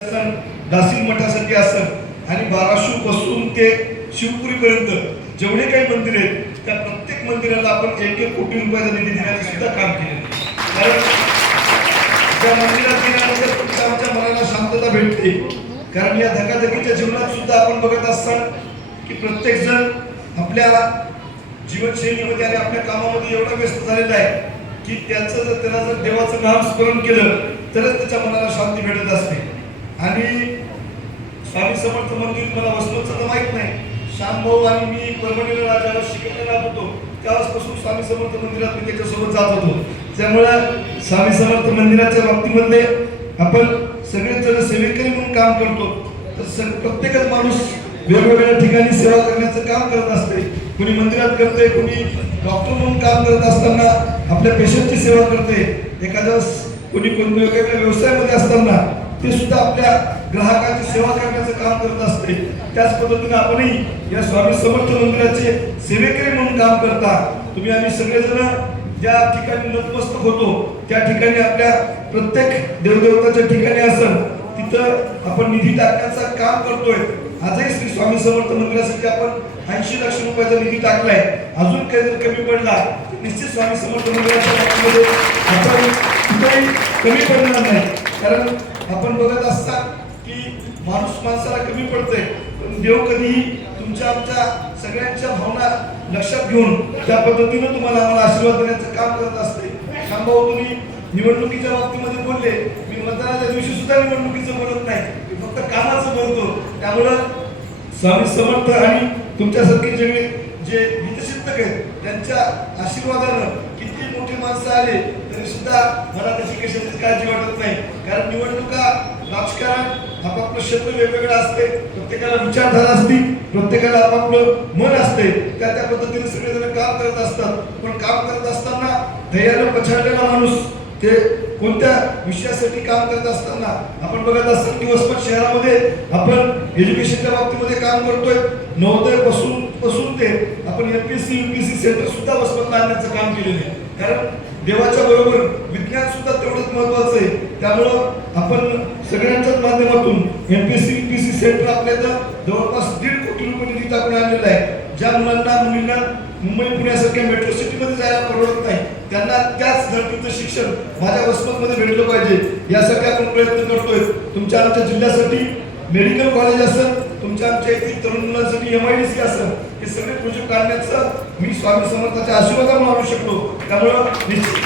दासिंग दासील मठासाठी असं आणि बाराशू पासून ते शिवपुरीपर्यंत जेवढे काही मंदिर आहेत त्या प्रत्येक मंदिराला आपण एक एक कोटी रुपयाचा निधी देण्याचं सुद्धा काम केलेलं कारण त्या मंदिरात गेल्यानंतर तुमच्या आमच्या मनाला शांतता भेटते. कारण या धकाधकीच्या जीवनात सुद्धा आपण बघत असताल की प्रत्येक जण आपल्या जीवनशैलीमध्ये आणि आपल्या कामामध्ये एवढा व्यस्त झालेला आहे की त्याचं जर त्याला जर देवाचं नाम स्मरण केलं तरच त्याच्या मनाला शांती भेटत असते. आणि स्वामी समर्थ मंदिर मला वसमतचं तर माहीत नाही. श्यामभाऊ आणि मी परभणीला राजाला शिकायला राहत होतो. त्यावेळेसपासून स्वामी समर्थ मंदिरात मी त्याच्यासोबत जात होतो. त्यामुळे स्वामी समर्थ मंदिराच्या बाबतीमध्ये आपण सगळेच जण सेवेकरी म्हणून काम करतो. तर प्रत्येकच माणूस वेगवेगळ्या ठिकाणी सेवा करण्याचं काम करत असते. कुणी मंदिरात करते कुणी डॉक्टर म्हणून काम करत असताना आपल्या पेशंटची सेवा करते. एखाद्या वेळेस कुणी कोणत्या वेगवेगळ्या व्यवसायामध्ये असताना ते सुद्धा आपल्या ग्राहकांची सेवा करण्याचं काम करत असते त्याच पद्धतीने आपणही या स्वामी समर्थ मंदिराचे सेवेकरी म्हणून काम करता. तुम्ही आम्ही सगळेजण ज्या ठिकाणी नतमस्तक होतो त्या ठिकाणी आपल्या प्रत्येक देवदेवताच्या ठिकाणी असन तिथं आपण निधी टाकण्याचं काम करतोय. आजही श्री स्वामी समर्थ मंदिरासाठी आपण ऐंशी लक्ष रुपयाचा निधी टाकलाय. अजून काही जर कमी पडला निश्चित स्वामी समर्थ मंदिराच्या कमी पडणार नाही. कारण बघत असतात की माणूस माणसाला कमी पडतंय. पण देव कधीही तुमच्या आमच्या सगळ्यांच्या भावना लक्षात घेऊन त्या पद्धतीनं तुम्हाला आम्हाला आशीर्वाद देण्याचं काम करत असते. थांबाव हो तुम्ही. निवडणुकीच्या बाबतीमध्ये बोलले मी मतदानाच्या दिवशी सुद्धा निवडणुकीचं बोलत नाही. मी फक्त कामाचं बोलतो. त्यामुळं स्वामी समर्थ आणि तुमच्यासारखे जे जे हितचिंतक आहेत त्यांच्या आशीर्वादानं किती मोठी माणसं आले सुद्धा मला तशी कशाची काळजी वाटत नाही. कारण निवडणुका राजकारण आपापलं क्षेत्र वेगवेगळं असते. प्रत्येकाला विचारधारा असते. प्रत्येकाला आपापलं मन असते. त्या त्या पद्धतीने सगळेजण काम करत असतात. पण काम करत असताना धैर्यानं पछाडलेला माणूस ते कोणत्या विषयासाठी काम करत असताना? आपण बघत असतो दिवसभर शहरामध्ये आपण एज्युकेशनच्या बाबतीमध्ये काम करतोय. नवोदयपासून पासून ते आपण F P C U P C centre सुद्धा वसमतला आणण्याचं काम केलेलं आहे. कारण देवाच्या बरोबर विज्ञान सुद्धा तेवढंच महत्वाचं आहे. त्यामुळं आपण सगळ्यांच्याच माध्यमातून M P C P C centre आपल्या इथं जवळपास दीड कोटी रुपये निधी टाकून आणलेला आहे. ज्या मुलांना मुलींना मुंबई पुण्यासारख्या मेट्रो सिटीमध्ये जायला परवडत नाही त्यांना त्याच धर्तीचं शिक्षण माझ्या वसमतमध्ये भेटलं पाहिजे. यासाठी आपण प्रयत्न करतोय. तुमच्या आमच्या जिल्ह्यासाठी मेडिकल कॉलेज असं तुमच्या आमच्या येथील तरुण मुलांसाठी एम आय डी सी असं हे सगळे प्रोजेक्ट काढण्याचं मी स्वामी समर्थाच्या आशीर्वादामुळे आणू शकलो. त्यामुळं निश्चित.